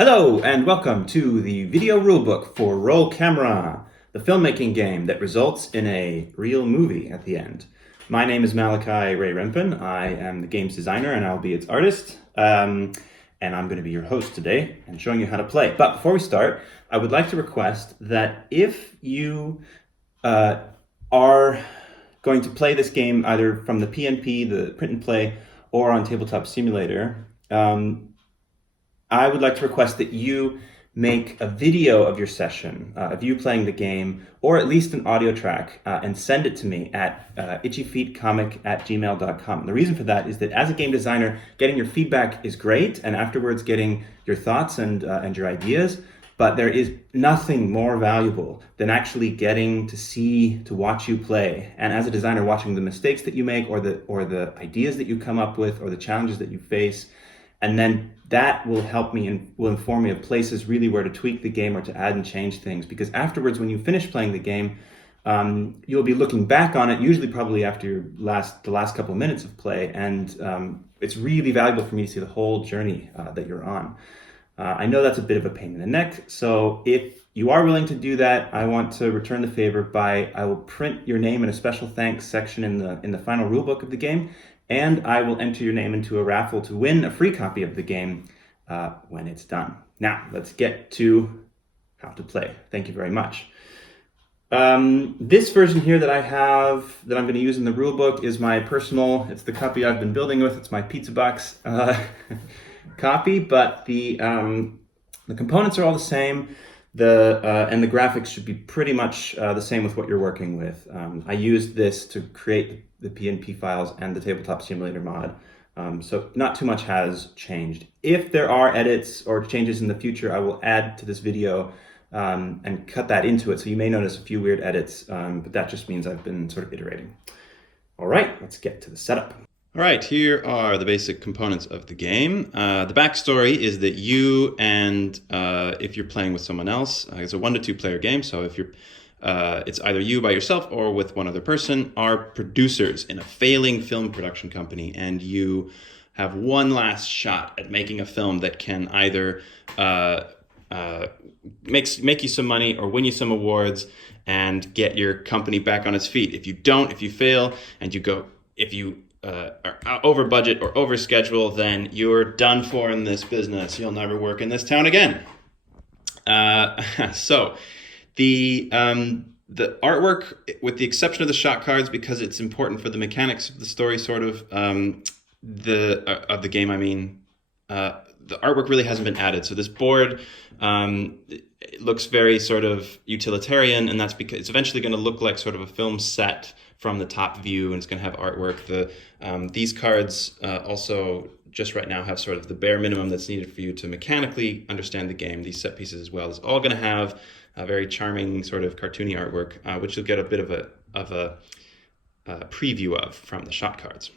Hello and welcome to the video rulebook for Roll Camera, the filmmaking game that results in a real movie at the end. My name is Malachi Ray Rempin. I am the game's designer and I'll be its artist. And I'm going to be your host today and showing you how to play. But before we start, I would like to request that if you are going to play this game either from the PNP, the print and play, or on Tabletop Simulator, I would like to request that you make a video of your session, of you playing the game, or at least an audio track, and send it to me at itchyfeetcomic@gmail.com. The reason for that is that as a game designer, getting your feedback is great, and afterwards getting your thoughts and your ideas, but there is nothing more valuable than actually getting to watch you play. And as a designer, watching the mistakes that you make, or the ideas that you come up with, or the challenges that you face. And then that will help me and will inform me of places really where to tweak the game or to add and change things. Because afterwards, when you finish playing the game, you'll be looking back on it, usually probably after the last couple of minutes of play. And it's really valuable for me to see the whole journey that you're on. I know that's a bit of a pain in the neck. So if you are willing to do that, I want to return the favor I will print your name in a special thanks section in the final rulebook of the game. And I will enter your name into a raffle to win a free copy of the game when it's done. Now, let's get to how to play. Thank you very much. This version here that I have, that I'm going to use in the rulebook, is my personal, it's the copy I've been building with. It's my pizza box copy, but the components are all the same. And the graphics should be pretty much the same with what you're working with. I used this to create the PNP files and the Tabletop Simulator mod. So not too much has changed. If there are edits or changes in the future, I will add to this video and cut that into it. So you may notice a few weird edits, but that just means I've been sort of iterating. All right, let's get to the setup. All right, here are the basic components of the game. The backstory is that you and if you're playing with someone else, it's a 1 to 2 player game. So if it's either you by yourself or with one other person, are producers in a failing film production company, and you have one last shot at making a film that can either make you some money or win you some awards and get your company back on its feet. If you fail and if you are over budget or over schedule, then you're done for in this business. You'll never work in this town again. So the artwork, with the exception of the shot cards, because it's important for the mechanics of the story, sort of of the game. I mean, the artwork really hasn't been added. So this board it looks very sort of utilitarian, and that's because it's eventually going to look like sort of a film set from the top view, and it's going to have artwork. These cards also just right now have sort of the bare minimum that's needed for you to mechanically understand the game. These set pieces as well is all going to have a very charming sort of cartoony artwork, which you'll get a bit of a preview of from the shot cards.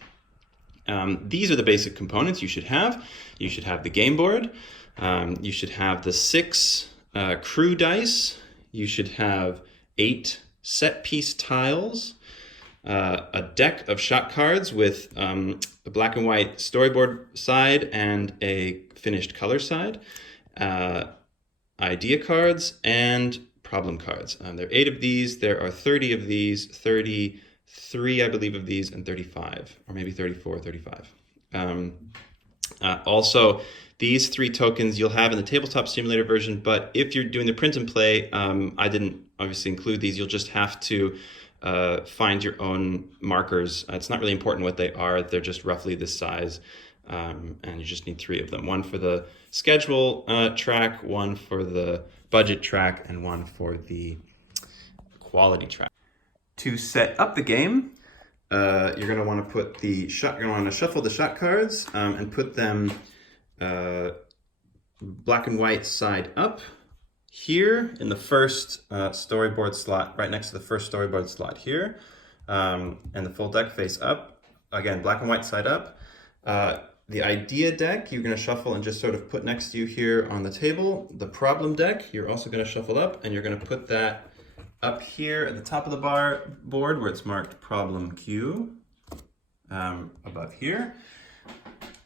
These are the basic components you should have. You should have the game board. You should have the 6 crew dice. You should have 8 set piece tiles, a deck of shot cards with a black and white storyboard side and a finished color side, idea cards, and problem cards. There are 8 of these. There are 30 of these, 33, I believe, of these, and 35, or maybe 34 or 35. Also, these 3 tokens you'll have in the Tabletop Simulator version, but if you're doing the print and play, I didn't obviously include these. You'll just have to find your own markers. It's not really important what they are. They're just roughly this size, and you just need 3 of them. 1 for the schedule track, 1 for the budget track, and 1 for the quality track. To set up the game, you're going to want to shuffle the shot cards and put them black and white side up here in the first storyboard slot, right next to the first storyboard slot here, and the full deck face up. Again, black and white side up. The idea deck you're going to shuffle and just sort of put next to you here on the table. The problem deck you're also going to shuffle up, and you're going to put that up here at the top of the board where it's marked problem Q, above here.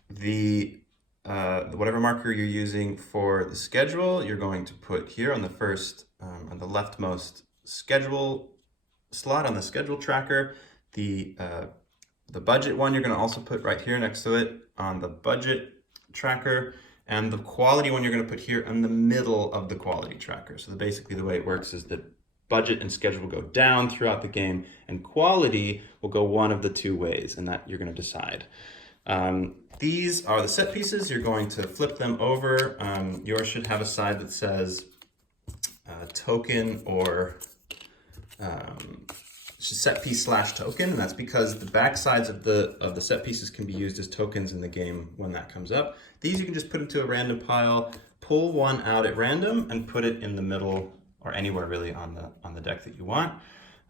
The whatever marker you're using for the schedule, you're going to put here on the first, on the leftmost schedule slot on the schedule tracker. The budget one you're going to also put right here next to it on the budget tracker, and the quality one you're going to put here in the middle of the quality tracker. So basically the way it works is that budget and schedule will go down throughout the game, and quality will go one of the two ways, and that you're going to decide. These are the set pieces. You're going to flip them over. Yours should have a side that says token or set piece / token, and that's because the back sides of the set pieces can be used as tokens in the game when that comes up. These you can just put into a random pile, pull one out at random, and put it in the middle or anywhere really on the deck that you want.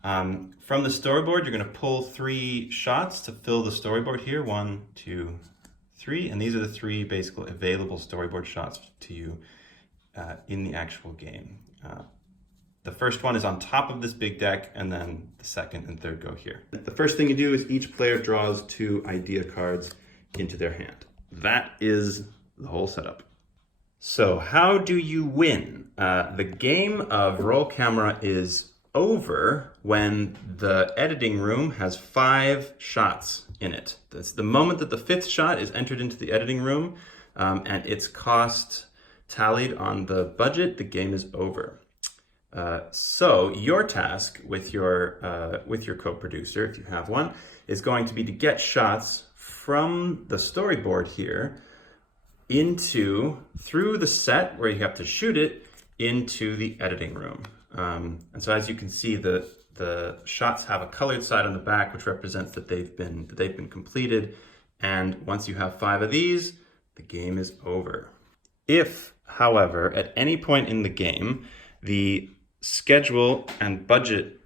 From the storyboard, you're going to pull 3 shots to fill the storyboard here. 1, 2, 3, and these are the 3 basically available storyboard shots to you in the actual game. The first one is on top of this big deck, and then the second and third go here. The first thing you do is each player draws 2 idea cards into their hand. That is the whole setup. So how do you win? The game of roll camera is over when the editing room has 5 shots in it. That's the moment that the 5th shot is entered into the editing room and its cost tallied on the budget, the game is over. So your task with your co-producer, if you have one, is going to be to get shots from the storyboard here through the set where you have to shoot it into the editing room. And so as you can see, the shots have a colored side on the back, which represents that they've been completed. And once you have 5 of these, the game is over. If, however, at any point in the game, the schedule and budget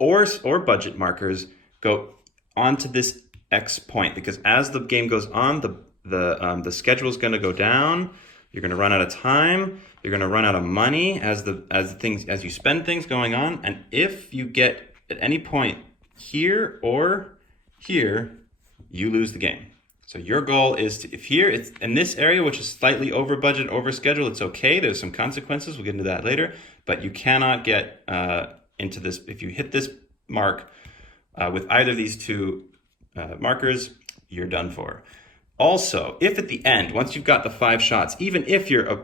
or budget markers go onto this X point, because as the game goes on, the schedule is going to go down. You're going to run out of time. You're going to run out of money as you spend things going on. And if you get at any point here or here, you lose the game. So your goal is to, if here it's in this area, which is slightly over budget, over schedule, it's okay. There's some consequences. We'll get into that later. But you cannot get into this. If you hit this mark with either of these 2 markers, you're done for. Also, if at the end, once you've got the 5 shots, even if you're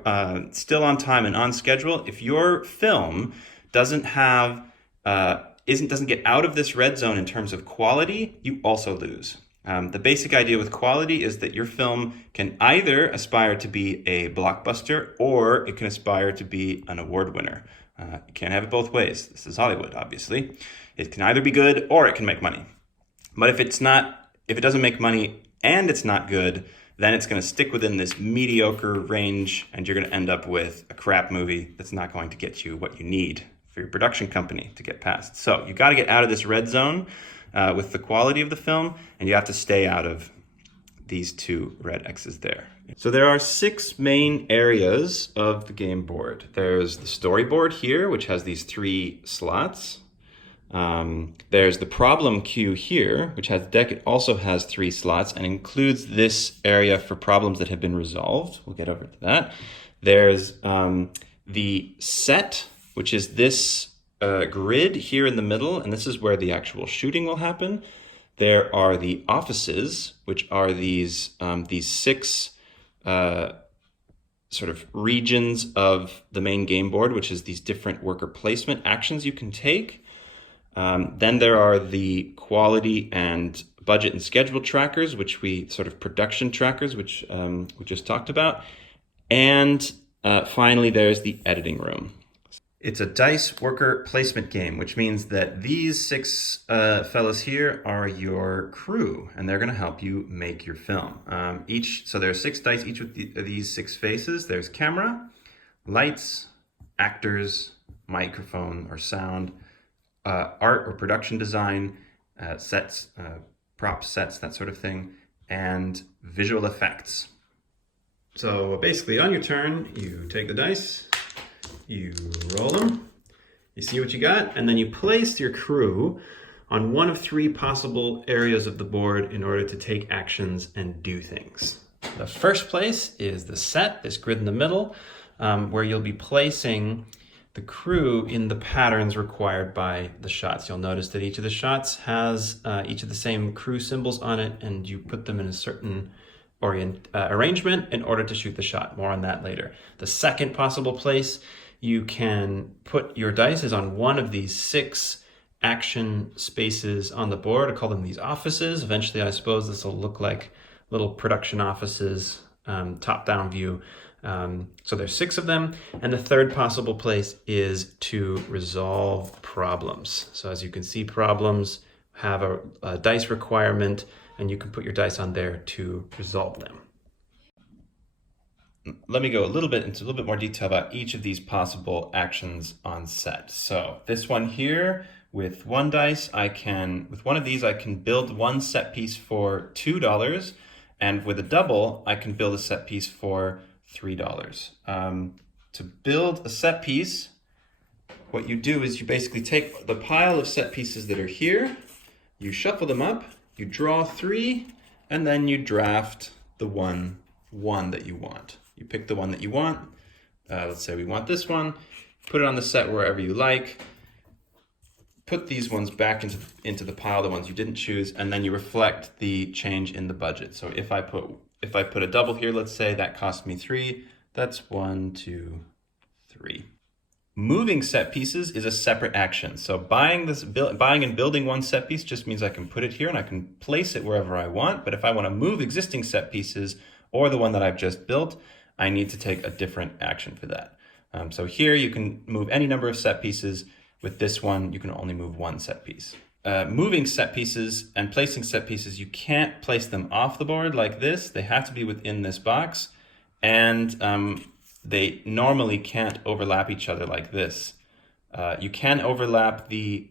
still on time and on schedule, if your film doesn't get out of this red zone in terms of quality, you also lose. The basic idea with quality is that your film can either aspire to be a blockbuster or it can aspire to be an award winner. You can't have it both ways. This is Hollywood, obviously. It can either be good or it can make money. But if it doesn't make money and it's not good, then it's going to stick within this mediocre range, and you're going to end up with a crap movie that's not going to get you what you need for your production company to get past. So you got to get out of this red zone with the quality of the film, and you have to stay out of these 2 red X's there. So there are 6 main areas of the game board. There's the storyboard here, which has these 3 slots. There's the problem queue here, which has the deck. It also has 3 slots and includes this area for problems that have been resolved. We'll get over to that. There's the set, which is this grid here in the middle, and this is where the actual shooting will happen. There are the offices, which are these 6 sort of regions of the main game board, which is these different worker placement actions you can take. Then there are the quality and budget and schedule trackers, which production trackers, which we just talked about. And finally, there's the editing room. It's a dice worker placement game, which means that these 6 fellas here are your crew, and they're going to help you make your film. So there's 6 dice, each with these 6 faces. There's camera, lights, actors, microphone or sound, art or production design, sets, prop sets, that sort of thing, and visual effects. So basically on your turn, you take the dice, you roll them, you see what you got, and then you place your crew on one of 3 possible areas of the board in order to take actions and do things. The first place is the set, this grid in the middle, where you'll be placing the crew in the patterns required by the shots. You'll notice that each of the shots has each of the same crew symbols on it, and you put them in a certain arrangement in order to shoot the shot. More on that later. The second possible place you can put your dice is on one of these 6 action spaces on the board. I call them these offices. Eventually, I suppose this will look like little production offices, top-down view. So there's 6 of them. And the third possible place is to resolve problems. So as you can see, problems have a dice requirement, and you can put your dice on there to resolve them. Let me go into a little bit more detail about each of these possible actions on set. So this one here, with one dice, with one of these, I can build one set piece for $2, and with a double, I can build a set piece for $3. To build a set piece, what you do is you basically take the pile of set pieces that are here, you shuffle them up, you draw 3, and then you draft the one that you want. You pick the one that you want. Let's say we want this one. Put it on the set wherever you like. Put these ones back into the pile, the ones you didn't choose, and then you reflect the change in the budget. So if I put a double here, let's say that cost me 3. That's 1, 2, 3. Moving set pieces is a separate action. So buying and building one set piece just means I can put it here and I can place it wherever I want. But if I want to move existing set pieces or the one that I've just built, I need to take a different action for that. So here you can move any number of set pieces. With this one, you can only move one set piece. Moving set pieces and placing set pieces, you can't place them off the board like this. They have to be within this box, and they normally can't overlap each other like this. You can overlap the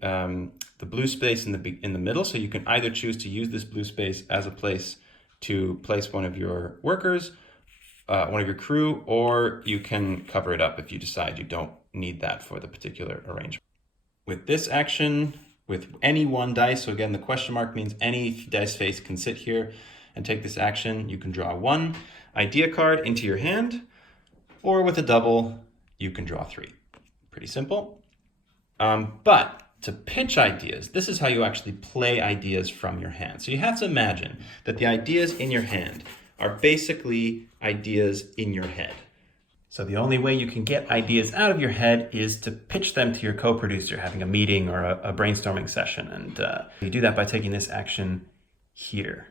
blue space in the middle, so you can either choose to use this blue space as a place to place one of your workers, one of your crew, or you can cover it up if you decide you don't need that for the particular arrangement. With this action, with any one dice, so again, the question mark means any dice face can sit here and take this action. You can draw 1 idea card into your hand, or with a double, you can draw 3. Pretty simple. But to pitch ideas, this is how you actually play ideas from your hand. So you have to imagine that the ideas in your hand are basically ideas in your head. So the only way you can get ideas out of your head is to pitch them to your co-producer, having a meeting or a brainstorming session. And you do that by taking this action here.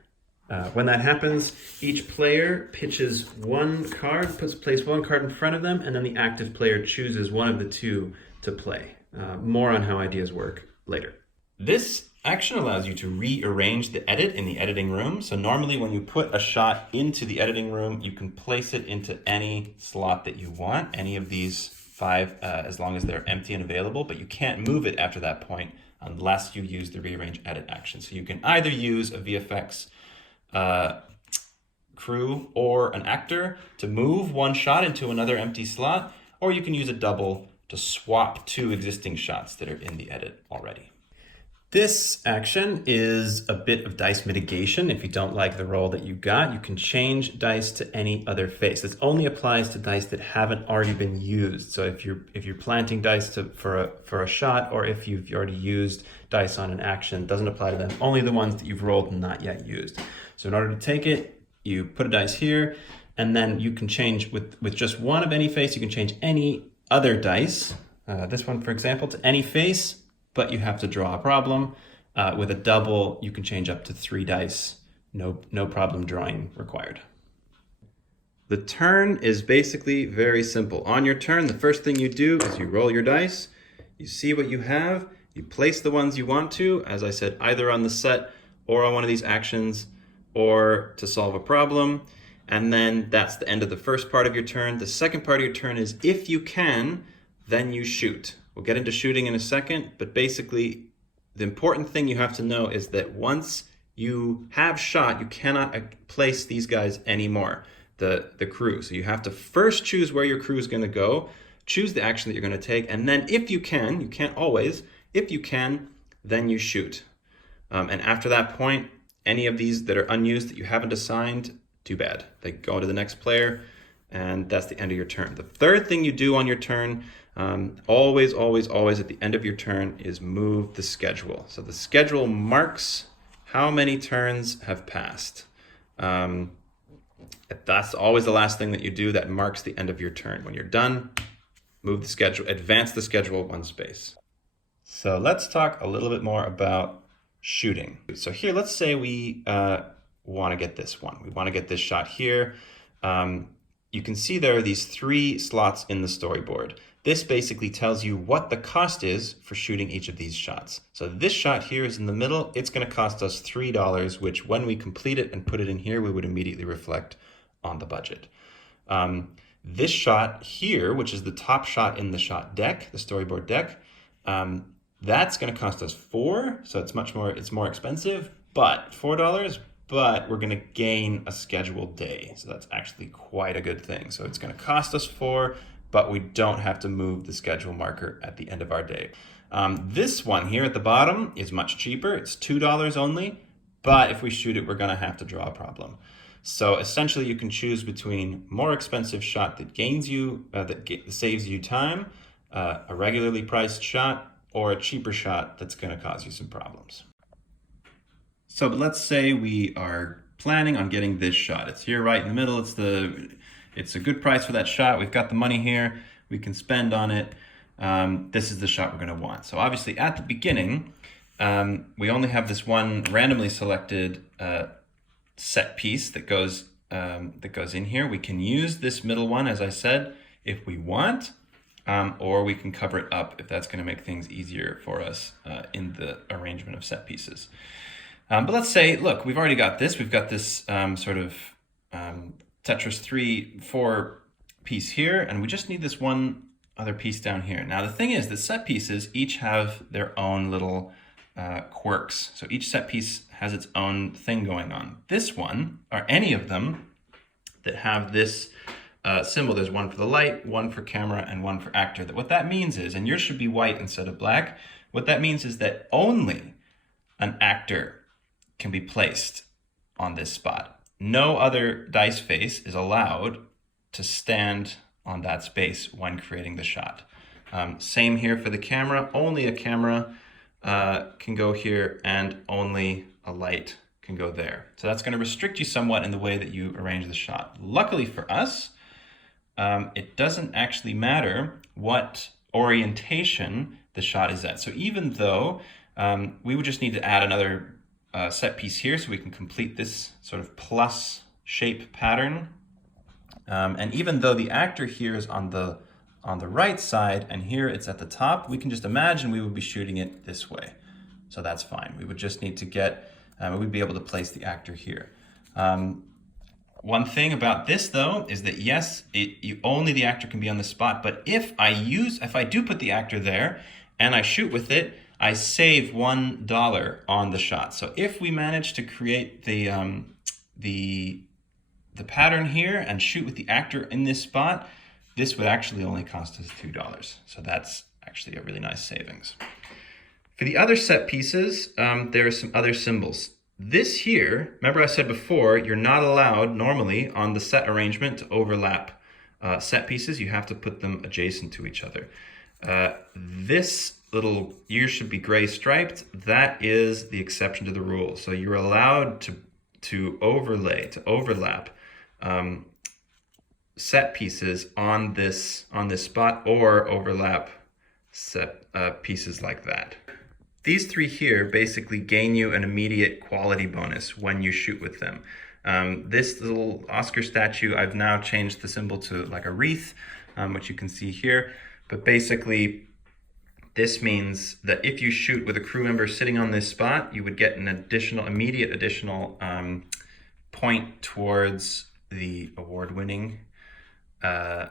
When that happens, each player pitches one card, places one card in front of them, and then the active player chooses one of the 2 to play. More on how ideas work later. This action allows you to rearrange the edit in the editing room. So normally when you put a shot into the editing room, you can place it into any slot that you want, any of these 5, as long as they're empty and available, but you can't move it after that point unless you use the rearrange edit action. So you can either use a VFX crew or an actor to move one shot into another empty slot, or you can use a double to swap 2 existing shots that are in the edit already. This action is a bit of dice mitigation. If you don't like the roll that you got, you can change dice to any other face. This only applies to dice that haven't already been used. So if you're planting dice for a shot, or if you've already used dice on an action, it doesn't apply to them. Only the ones that you've rolled and not yet used. So in order to take it, you put a dice here, and then you can change with just one of any face. You can change any other dice. This one, for example, to any face. But you have to draw a problem. With a double, you can change up to 3 dice. No problem drawing required. The turn is basically very simple. On your turn, the first thing you do is you roll your dice. You see what you have. You place the ones you want to, as I said, either on the set or on one of these actions, or to solve a problem. And then that's the end of the first part of your turn. The second part of your turn is, if you can, then you shoot. We'll get into shooting in a second, but basically the important thing you have to know is that once you have shot, you cannot place these guys anymore, the crew. So you have to first choose where your crew is going to go, choose the action that you're going to take, and then if you can, you can't always, if you can, then you shoot. And after that point, any of these that are unused that you haven't assigned too bad. They go to the next player, and that's the end of your turn. The third thing you do on your turn, always, always, always at the end of your turn, is move the schedule. So the schedule marks how many turns have passed. That's always the last thing that you do. That marks the end of your turn. When you're done, move the schedule, advance the schedule 1 space. So let's talk a little bit more about shooting. So here, let's say we want to get this one. We want to get this shot here. You can see there are these 3 slots in the storyboard. This basically tells you what the cost is for shooting each of these shots. So this shot here is in the middle. It's going to cost us $3, which when we complete it and put it in here, we would immediately reflect on the budget. This shot here, which is the top shot in the shot deck, the storyboard deck, that's going to cost us $4, so it's more expensive, but $4, but we're going to gain a scheduled day. So that's actually quite a good thing. So it's going to cost us $4, but we don't have to move the schedule marker at the end of our day. This one here at the bottom is much cheaper. It's $2 only, but if we shoot it, we're going to have to draw a problem. So essentially you can choose between more expensive shot that gains you, saves you time, a regularly priced shot, or a cheaper shot that's going to cause you some problems. So but let's say we are planning on getting this shot. It's here right in the middle. It's a good price for that shot. We've got the money here. We can spend on it. This is the shot we're going to want. So obviously at the beginning, we only have this one randomly selected set piece that goes in here. We can use this middle one, as I said, if we want. Or we can cover it up if that's going to make things easier for us in the arrangement of set pieces. But let's say, look, we've already got this. We've got this sort of Tetris 3-4 piece here, and we just need this one other piece down here. Now, the thing is that set pieces each have their own little quirks. So each set piece has its own thing going on. This one, or any of them that have this symbol, there's one for the light, one for camera, and one for actor. What that means is, and yours should be white instead of black, what that means is that only an actor can be placed on this spot. No other dice face is allowed to stand on that space when creating the shot. Same here for the camera. Only a camera can go here, and only a light can go there. So that's going to restrict you somewhat in the way that you arrange the shot. Luckily for us, it doesn't actually matter what orientation the shot is at. So even though we would just need to add another set piece here so we can complete this sort of plus shape pattern. And even though the actor here is on the right side and here it's at the top, we can just imagine we would be shooting it this way. So that's fine. We would just need to get, we'd be able to place the actor here. One thing about this though is that yes, only the actor can be on the spot, but if I do put the actor there and I shoot with it, I save $1 on the shot. So if we manage to create the pattern here and shoot with the actor in this spot, this would actually only cost us $2. So that's actually a really nice savings. For the other set pieces, there are some other symbols. This here, remember I said before, you're not allowed normally on the set arrangement to overlap set pieces. You have to put them adjacent to each other. This little ear should be gray striped. That is the exception to the rule. So you're allowed to overlap set pieces on this spot, or overlap set pieces like that. These 3 here basically gain you an immediate quality bonus when you shoot with them. This little Oscar statue, I've now changed the symbol to like a wreath, which you can see here. But basically, this means that if you shoot with a crew member sitting on this spot, you would get an immediate additional point towards the award-winning, and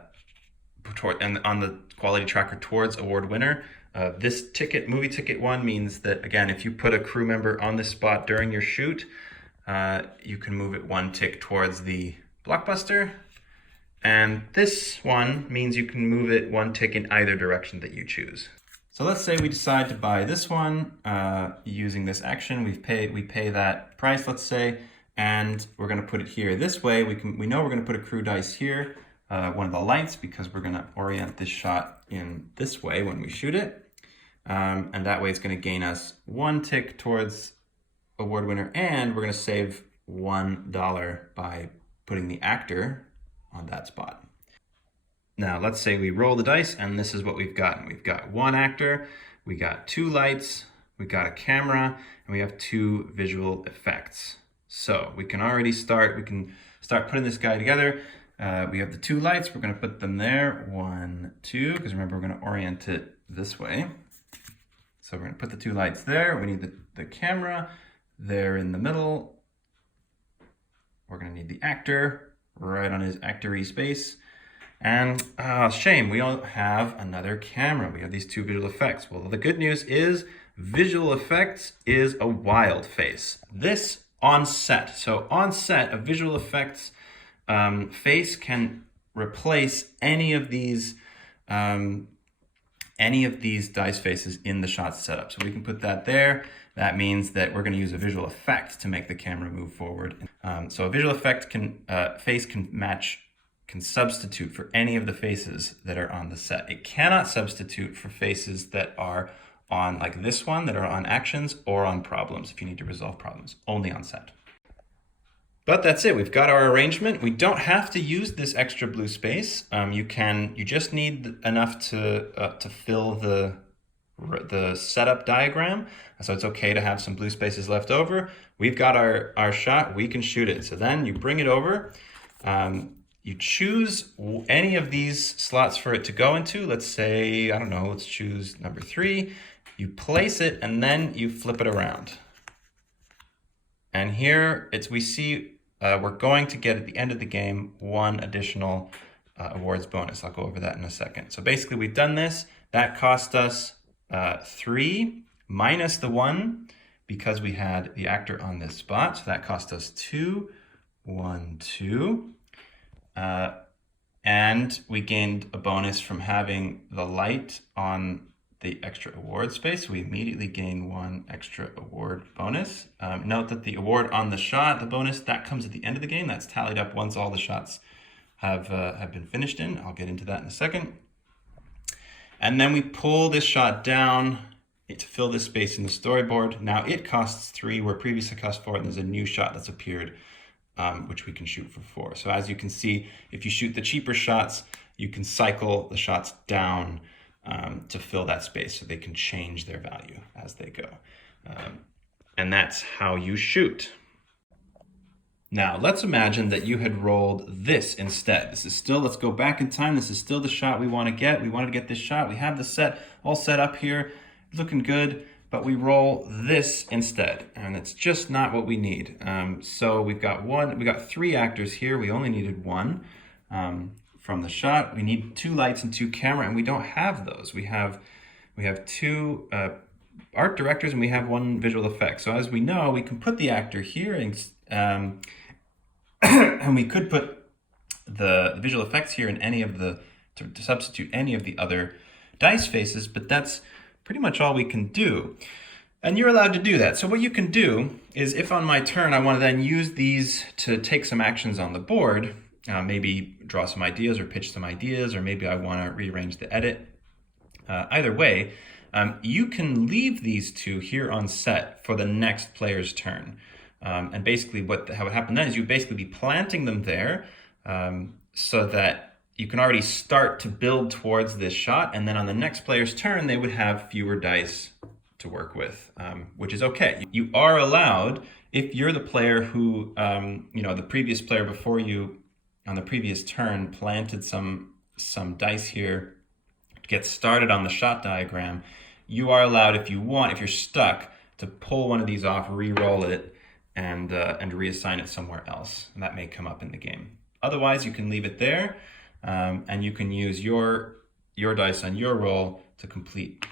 on the quality tracker towards award winner. This movie ticket one means that, again, if you put a crew member on this spot during your shoot, you can move it 1 tick towards the blockbuster. And this one means you can move it 1 tick in either direction that you choose. So let's say we decide to buy this one using this action. We pay that price, let's say, and we're going to put it here. This way, we know we're going to put a crew dice here, one of the lights, because we're going to orient this shot in this way when we shoot it. And that way it's going to gain us 1 tick towards award winner, and we're going to save $1 by putting the actor on that spot. Now, let's say we roll the dice, and this is what we've gotten. We've got 1 actor, we got 2 lights, we got a camera, and we have 2 visual effects. So we can start putting this guy together. We have the 2 lights, we're going to put them there, 1, 2, because remember, we're going to orient it this way. So we're going to put the 2 lights there. We need the camera there in the middle. We're going to need the actor right on his actor-y space. And shame, we don't have another camera. We have these 2 visual effects. Well, the good news is visual effects is a wild face. This on set. So on set, a visual effects face can replace any of these dice faces in the shot setup. So we can put that there. That means that we're going to use a visual effect to make the camera move forward. So a visual effect face can substitute for any of the faces that are on the set. It cannot substitute for faces that are on, like this one, that are on actions or on problems if you need to resolve problems, only on set. But that's it, we've got our arrangement. We don't have to use this extra blue space. You just need enough to fill the setup diagram. So it's okay to have some blue spaces left over. We've got our shot, we can shoot it. So then you bring it over, you choose any of these slots for it to go into. Let's say, I don't know, let's choose number 3. You place it and then you flip it around. And here we see we're going to get at the end of the game 1 additional awards bonus. I'll go over that in a second. So basically we've done this. That cost us 3 minus the 1 because we had the actor on this spot. So that cost us 2, 1, 2. And we gained a bonus from having the light on the extra award space. We immediately gain 1 extra award bonus. Note that the award on the shot, the bonus, that comes at the end of the game. That's tallied up once all the shots have been finished in. I'll get into that in a second. And then we pull this shot down to fill this space in the storyboard. Now it costs 3 where previously it cost 4, and there's a new shot that's appeared, which we can shoot for 4. So as you can see, if you shoot the cheaper shots, you can cycle the shots down to fill that space so they can change their value as they go. And that's how you shoot. Now, let's imagine that you had rolled this instead. This is still, let's go back in time. This is still the shot we want to get. We wanted to get this shot. We have the set all set up here, looking good, but we roll this instead, and it's just not what we need. So we got 3 actors here. We only needed 1 from the shot. We need 2 lights and 2 camera, and we don't have those. We have 2 art directors, and we have 1 visual effect. So as we know, we can put the actor here, and we could put the visual effects here in any of to substitute any of the other dice faces, but that's pretty much all we can do. And you're allowed to do that. So what you can do is, if on my turn I want to then use these to take some actions on the board, maybe draw some ideas or pitch some ideas, or maybe I want to rearrange the edit. Either way, you can leave these 2 here on set for the next player's turn. And basically how it happened then is you'd basically be planting them there so that you can already start to build towards this shot, and then on the next player's turn, they would have fewer dice to work with, which is okay. You are allowed, if you're the player who, the previous player before you on the previous turn planted some dice here to get started on the shot diagram, you are allowed, if you want, if you're stuck, to pull one of these off, re-roll it, and reassign it somewhere else. And that may come up in the game. Otherwise, you can leave it there, and you can use your dice on your roll to complete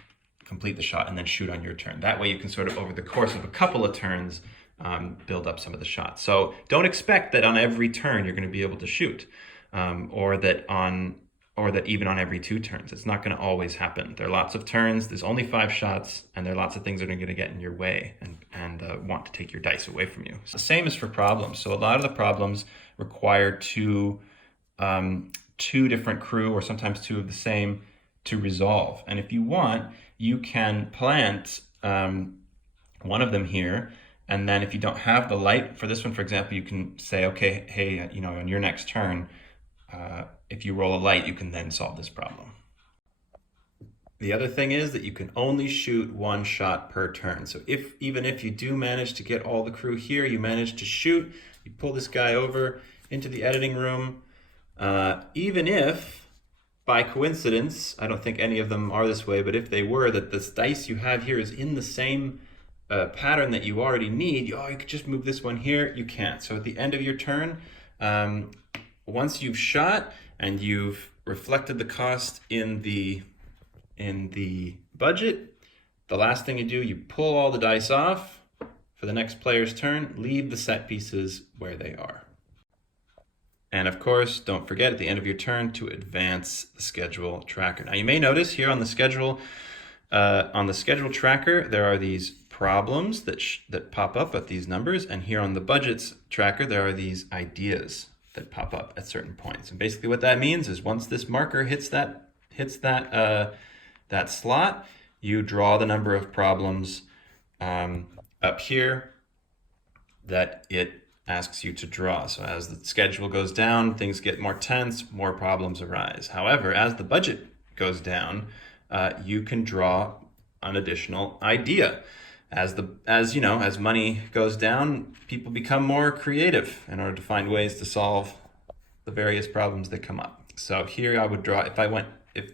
the shot and then shoot on your turn. That way you can sort of, over the course of a couple of turns, build up some of the shots. So don't expect that on every turn you're going to be able to shoot, or that on or that even on every 2 turns. It's not going to always happen. There are lots of turns, there's only 5 shots, and there are lots of things that are going to get in your way and want to take your dice away from you. So the same is for problems. So a lot of the problems require two different crew, or sometimes 2 of the same, to resolve. And if you want, you can plant one of them here, and then if you don't have the light for this one, for example, you can say, okay, hey, on your next turn, if you roll a light, you can then solve this problem. The other thing is that you can only shoot 1 shot per turn. So even if you do manage to get all the crew here, you manage to shoot, you pull this guy over into the editing room, even if by coincidence, I don't think any of them are this way, but if they were, that this dice you have here is in the same pattern that you already need, you could just move this one here. You can't. So at the end of your turn, once you've shot and you've reflected the cost in the budget, the last thing you do, you pull all the dice off for the next player's turn, leave the set pieces where they are. And of course, don't forget at the end of your turn to advance the schedule tracker. Now you may notice here on the schedule tracker, there are these problems that pop up at these numbers, and here on the budgets tracker, there are these ideas that pop up at certain points. And basically what that means is once this marker hits that slot, you draw the number of problems up here that it asks you to draw. So as the schedule goes down, things get more tense, more problems arise. However, as the budget goes down, you can draw an additional idea. As money goes down, people become more creative in order to find ways to solve the various problems that come up. So here I would draw, if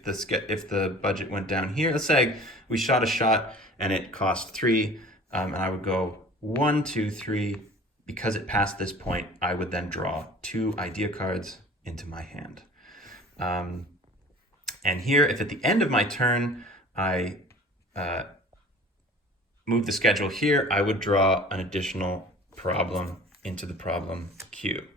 the budget went down here, let's say we shot a shot and it cost 3, and I would go 1, 2, 3. Because it passed this point, I would then draw 2 idea cards into my hand. And here, if at the end of my turn, I move the schedule here, I would draw an additional problem into the problem queue.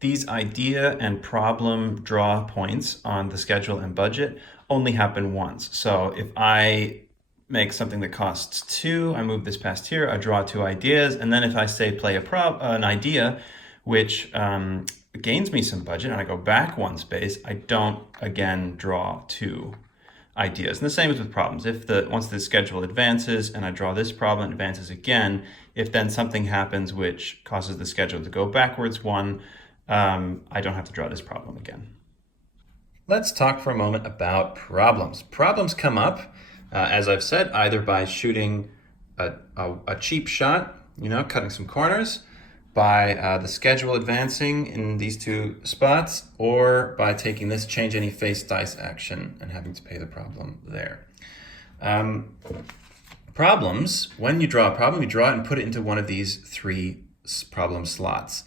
These idea and problem draw points on the schedule and budget only happen once. So if I make something that costs 2, I move this past here, I draw 2 ideas, and then if I say play an idea which gains me some budget, and I go back 1 space, I don't again draw 2 ideas. And the same is with problems. Once the schedule advances and I draw this problem, it advances again. If then something happens which causes the schedule to go backwards 1, I don't have to draw this problem again. Let's talk for a moment about problems. Problems come up, as I've said, either by shooting a cheap shot, cutting some corners, by the schedule advancing in these 2 spots, or by taking this change any face dice action and having to pay the problem there. Problems, when you draw a problem, you draw it and put it into one of these 3 problem slots.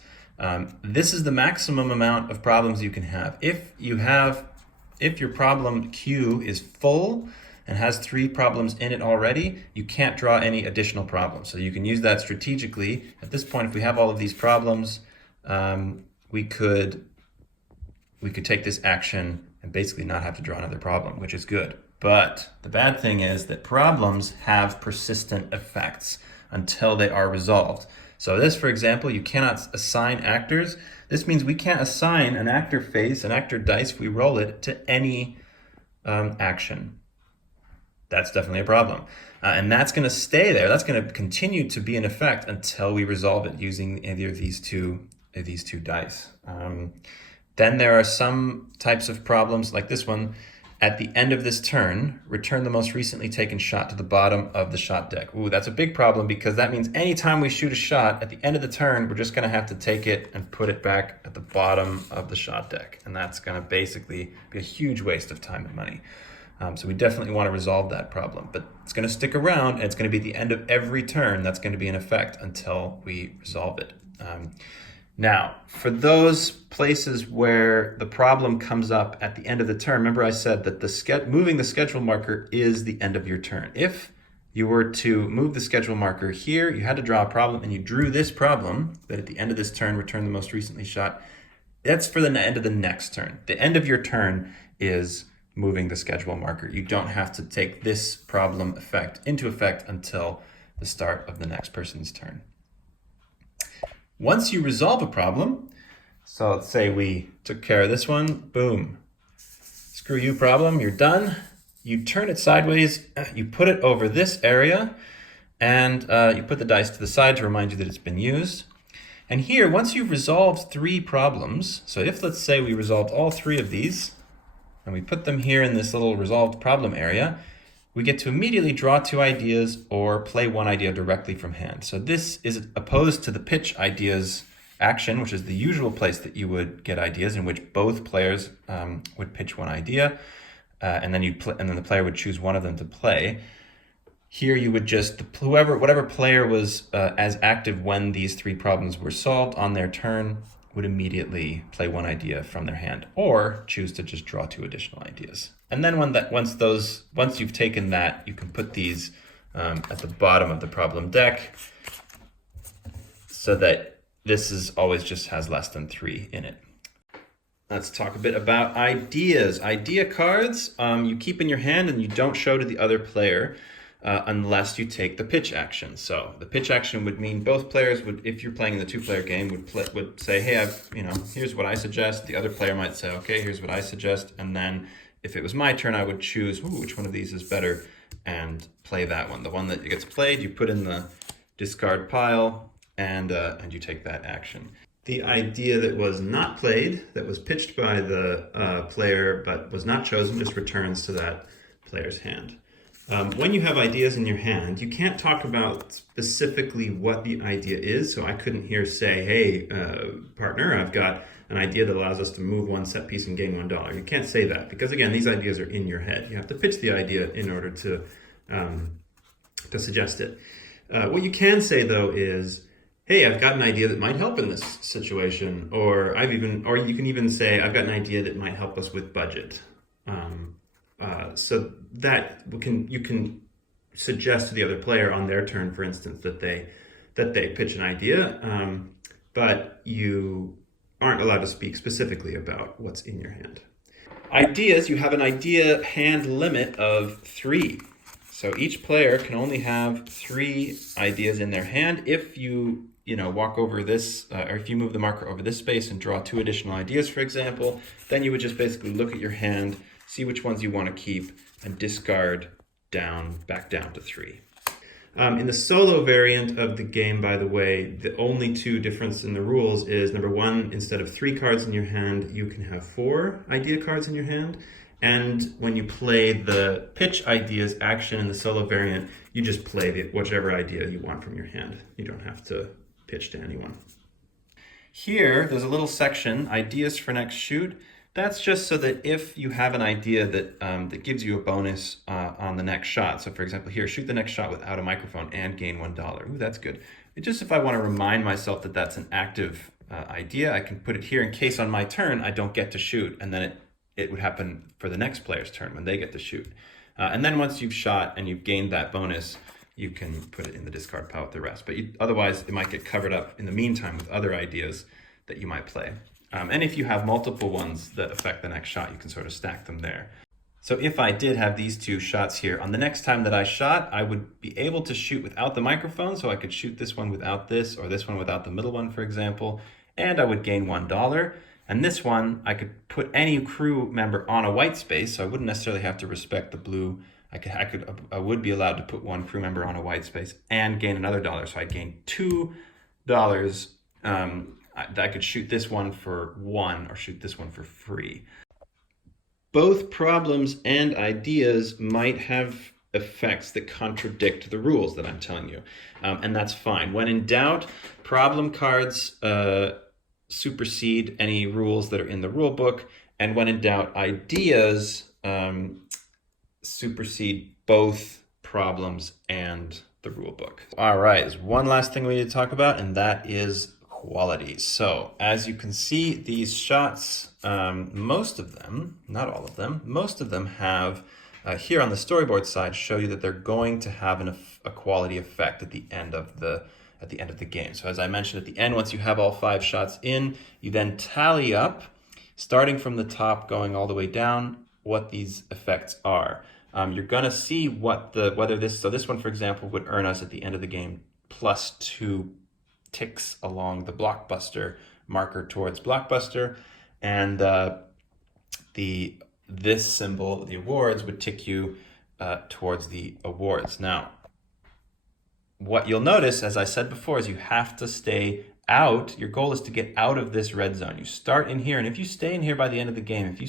This is the maximum amount of problems you can have. If your problem queue is full and has 3 problems in it already, you can't draw any additional problems. So you can use that strategically. At this point, if we have all of these problems, we could take this action and basically not have to draw another problem, which is good. But the bad thing is that problems have persistent effects until they are resolved. So this, for example, you cannot assign actors. This means we can't assign an actor face, an actor dice, if we roll it, to any action. That's definitely a problem. And that's going to stay there. That's going to continue to be in effect until we resolve it using either of these two dice. Then there are some types of problems like this one. At the end of this turn, return the most recently taken shot to the bottom of the shot deck. Ooh, that's a big problem because that means anytime we shoot a shot, at the end of the turn, we're just going to have to take it and put it back at the bottom of the shot deck. And that's going to basically be a huge waste of time and money. So we definitely want to resolve that problem. But it's going to stick around, and it's going to be at the end of every turn that's going to be in effect until we resolve it. Now, for those places where the problem comes up at the end of the turn, remember I said that moving the schedule marker is the end of your turn. If you were to move the schedule marker here, you had to draw a problem, and you drew this problem, that at the end of this turn, return the most recently shot. That's for the end of the next turn. The end of your turn is moving the schedule marker. You don't have to take this problem into effect until the start of the next person's turn. Once you resolve a problem, so let's say we took care of this one, boom. Screw you problem, you're done. You turn it sideways, you put it over this area, and you put the dice to the side to remind you that it's been used. And here, once you've resolved 3 problems, so if let's say we resolved all 3 of these, and we put them here in this little resolved problem area, we get to immediately draw 2 ideas or play 1 idea directly from hand. So this is opposed to the pitch ideas action, which is the usual place that you would get ideas, in which both players would pitch 1 idea, and then the player would choose one of them to play. Here you would just, whatever player was as active when these 3 problems were solved on their turn would immediately play 1 idea from their hand, or choose to just draw 2 additional ideas. And then once you've taken that, you can put these at the bottom of the problem deck, so that this is always just has less than 3 in it. Let's talk a bit about ideas. Idea cards you keep in your hand and you don't show to the other player unless you take the pitch action. So the pitch action would mean both players would, if you're playing in the 2-player game, would say, hey, here's what I suggest. The other player might say, okay, here's what I suggest. And then if it was my turn, I would choose which one of these is better and play that one. The one that gets played, you put in the discard pile and you take that action. The idea that was not played, that was pitched by the player but was not chosen, just returns to that player's hand. When you have ideas in your hand, you can't talk about specifically what the idea is. So I couldn't here say, hey, partner, I've got an idea that allows us to move 1 set piece and gain $1. You can't say that because, again, these ideas are in your head. You have to pitch the idea in order to suggest it. What you can say, though, is, hey, I've got an idea that might help in this situation, or you can even say, I've got an idea that might help us with budget. So that you can suggest to the other player on their turn, for instance, that they pitch an idea, but you aren't allowed to speak specifically about what's in your hand. Ideas, you have an idea hand limit of 3. So each player can only have 3 ideas in their hand. If you walk over this, or if you move the marker over this space and draw 2 additional ideas, for example, then you would just basically look at your hand, see which ones you want to keep, and discard back down to 3. In the solo variant of the game, by the way, the only 2 difference in the rules is, number 1, instead of 3 cards in your hand, you can have 4 idea cards in your hand. And when you play the pitch ideas action in the solo variant, you just play whichever idea you want from your hand. You don't have to pitch to anyone. Here, there's a little section, ideas for next shoot. That's just so that if you have an idea that gives you a bonus on the next shot. So for example, here, shoot the next shot without a microphone and gain $1. Ooh, that's good. It's just if I want to remind myself that that's an active idea, I can put it here in case on my turn I don't get to shoot, and then it would happen for the next player's turn when they get to shoot. And then once you've shot and you've gained that bonus, you can put it in the discard pile with the rest. But otherwise, it might get covered up in the meantime with other ideas that you might play. And if you have multiple ones that affect the next shot, you can sort of stack them there. So if I did have these 2 shots here, on the next time that I shot, I would be able to shoot without the microphone. So I could shoot this one without this, or this one without the middle one, for example, and I would gain $1. And this one, I could put any crew member on a white space, so I wouldn't necessarily have to respect the blue. I would be allowed to put 1 crew member on a white space and gain another $1. So I'd gain $2. I could shoot this one for 1 or shoot this one for free. Both problems and ideas might have effects that contradict the rules that I'm telling you, and that's fine. When in doubt, problem cards supersede any rules that are in the rule book, and when in doubt, ideas supersede both problems and the rule book. All right, there's one last thing we need to talk about, and that is quality. So as you can see, these shots, most of them, not all of them, most of them have here on the storyboard side show you that they're going to have a quality effect at the end of at the end of the game. So as I mentioned at the end, once you have all 5 shots in, you then tally up, starting from the top, going all the way down, what these effects are. You're gonna see whether this one, for example, would earn us at the end of the game +2 ticks along the blockbuster marker towards blockbuster, and this symbol, the awards, would tick you towards the awards. Now, what you'll notice, as I said before, is you have to stay out. Your goal is to get out of this red zone. You start in here, and if you stay in here by the end of the game, if you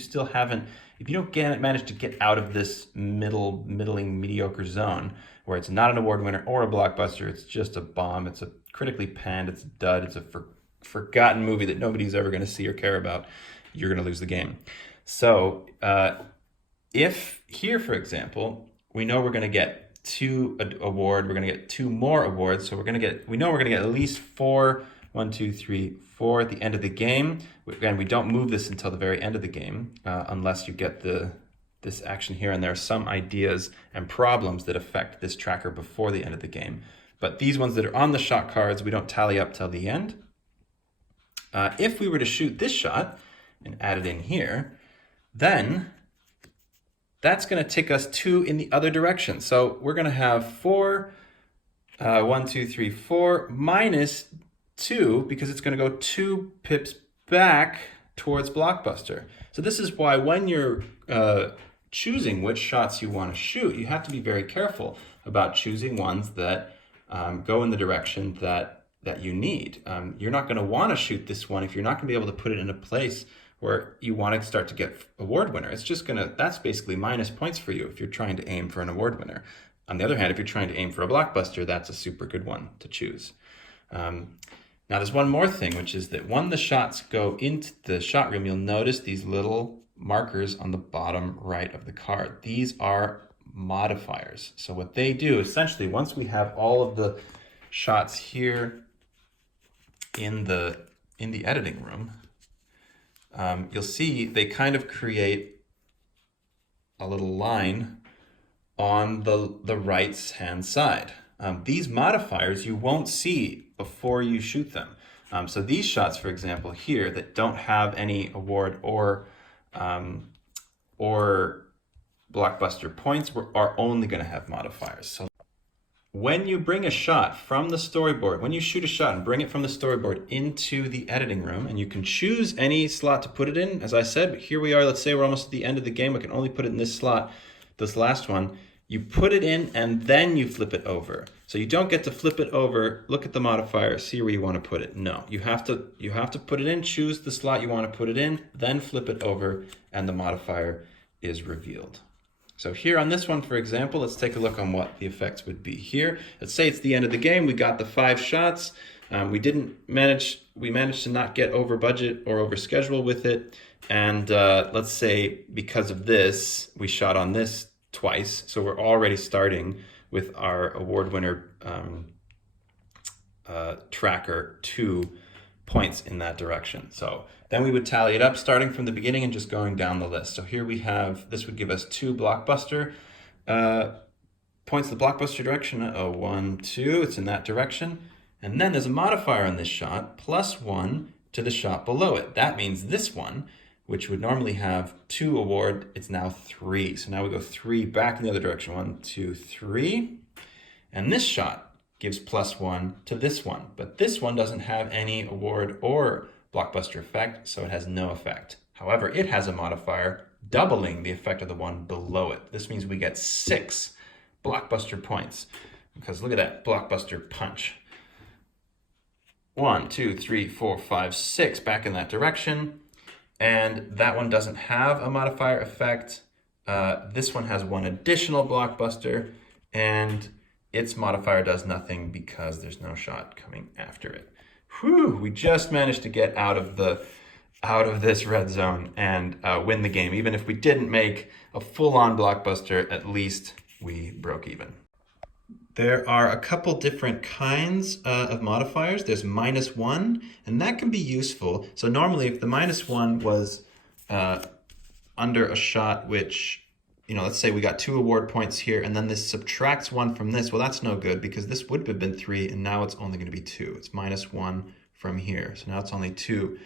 don't manage to get out of this middling mediocre zone where it's not an award winner or a blockbuster, it's just a bomb, it's a critically panned, it's a dud, it's a forgotten movie that nobody's ever going to see or care about, you're going to lose the game. So if here, for example, we know we're going to get 2 award, we're going to get 2 more awards, so we know we're going to get at least 4, 1, 2, 3, 4 at the end of the game. Again, we don't move this until the very end of the game unless you get this action here, and there are some ideas and problems that affect this tracker before the end of the game. But these ones that are on the shot cards, we don't tally up till the end. If we were to shoot this shot and add it in here, then that's going to tick us 2 in the other direction. So we're going to have 4, 1, 2, 3, 4 minus 2, because it's going to go 2 pips back towards blockbuster. So this is why when you're choosing which shots you want to shoot, you have to be very careful about choosing ones that go in the direction that you need. You're not going to want to shoot this one if you're not going to be able to put it in a place where you want to start to get award winner. It's just that's basically minus points for you if you're trying to aim for an award winner. On the other hand, if you're trying to aim for a blockbuster, that's a super good one to choose. Now there's one more thing, which is that when the shots go into the shot room, you'll notice these little markers on the bottom right of the card. These are modifiers. So what they do, essentially, once we have all of the shots here in the editing room, you'll see they kind of create a little line on the right-hand side. These modifiers you won't see before you shoot them. So these shots, for example, here that don't have any award or blockbuster points are only going to have modifiers. So when you bring a shot from the storyboard, when you shoot a shot and bring it from the storyboard into the editing room, and you can choose any slot to put it in, as I said, but here we are, let's say we're almost at the end of the game, we can only put it in this slot, this last one. You put it in and then you flip it over. So you don't get to flip it over, look at the modifier, see where you want to put it. No, you have to put it in, choose the slot you want to put it in, then flip it over, and the modifier is revealed. So here on this one, for example, let's take a look on what the effects would be here. Let's say it's the end of the game, we got the 5 shots. We managed to not get over budget or over schedule with it. And let's say because of this, we shot on this twice. So we're already starting with our award winner tracker 2 points in that direction. So then we would tally it up starting from the beginning and just going down the list. So here we have, this would give us 2 blockbuster points the blockbuster direction. 1, 2, it's in that direction. And then there's a modifier on this shot, +1 to the shot below it. That means this one, which would normally have 2 award, it's now 3. So now we go 3 back in the other direction. 1, 2, 3. And this shot gives +1 to this one. But this one doesn't have any award or blockbuster effect, so it has no effect. However, it has a modifier doubling the effect of the one below it. This means we get 6 blockbuster points, because look at that blockbuster punch. 1, 2, 3, 4, 5, 6 back in that direction. And that one doesn't have a modifier effect. This one has 1 additional blockbuster, and its modifier does nothing because there's no shot coming after it. Whew, we just managed to get out of this red zone and win the game. Even if we didn't make a full-on blockbuster, at least we broke even. There are a couple different kinds of modifiers. There's -1, and that can be useful. So normally if the -1 was under a shot which let's say we got 2 award points here, and then this subtracts 1 from this. Well, that's no good because this would have been 3, and now it's only going to be 2. It's minus 1 from here. So now it's only 2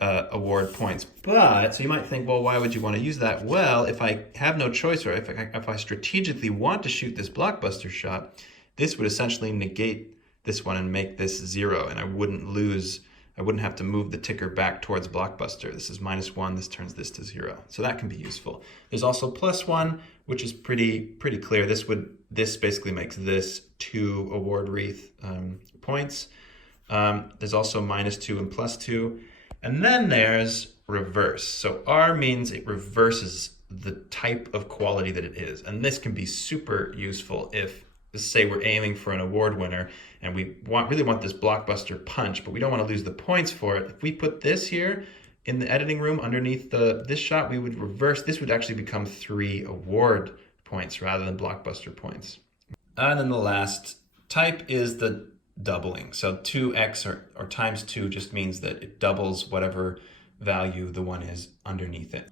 award points. But, so you might think, well, why would you want to use that? Well, if I have no choice, or if I strategically want to shoot this blockbuster shot, this would essentially negate this one and make this 0, and I wouldn't have to move the ticker back towards blockbuster. This is minus 1, this turns this to 0. So that can be useful. There's also plus 1, which is pretty clear. This basically makes this 2 award wreath points. There's also minus 2 and plus 2. And then there's reverse. So R means it reverses the type of quality that it is. And this can be super useful if, let's say we're aiming for an award winner and we really want this blockbuster punch, but we don't want to lose the points for it. If we put this here in the editing room underneath this shot, we would reverse. This would actually become 3 award points rather than blockbuster points. And then the last type is the doubling. So 2x or times 2 just means that it doubles whatever value the one is underneath it.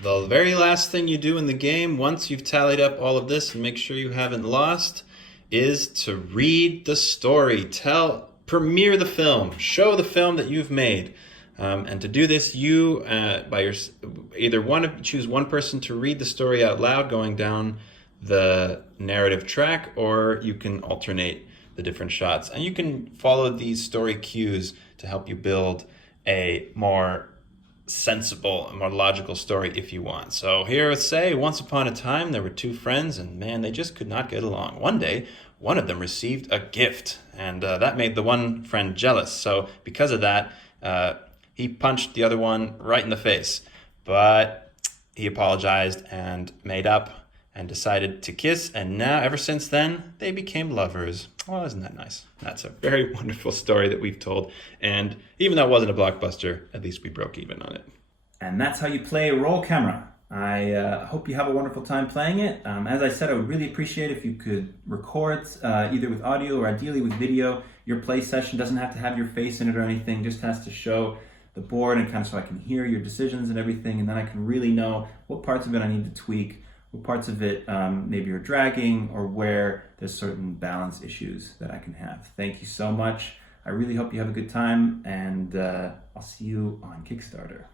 The very last thing you do in the game, once you've tallied up all of this and make sure you haven't lost, is to read the story. Premiere the film, show the film that you've made. And to do this, you choose one person to read the story out loud going down the narrative track, or you can alternate the different shots. And you can follow these story cues to help you build a more sensible and more logical story if you want. So here, let's say, once upon a time, there were 2 friends, and man, they just could not get along. One day, one of them received a gift, and that made the one friend jealous. So because of that, he punched the other one right in the face. But he apologized and made up and decided to kiss, and now, ever since then, they became lovers. Oh, isn't that nice? That's a very wonderful story that we've told, and even though it wasn't a blockbuster, at least we broke even on it. And that's how you play Roll Camera. I hope you have a wonderful time playing it. As I said, I would really appreciate if you could record either with audio or ideally with video. Your play session doesn't have to have your face in it or anything, just has to show the board and kind of so I can hear your decisions and everything, and then I can really know what parts of it I need to tweak, what parts of it maybe you're dragging, or where there's certain balance issues that I can have. Thank you so much. I really hope you have a good time, and I'll see you on Kickstarter.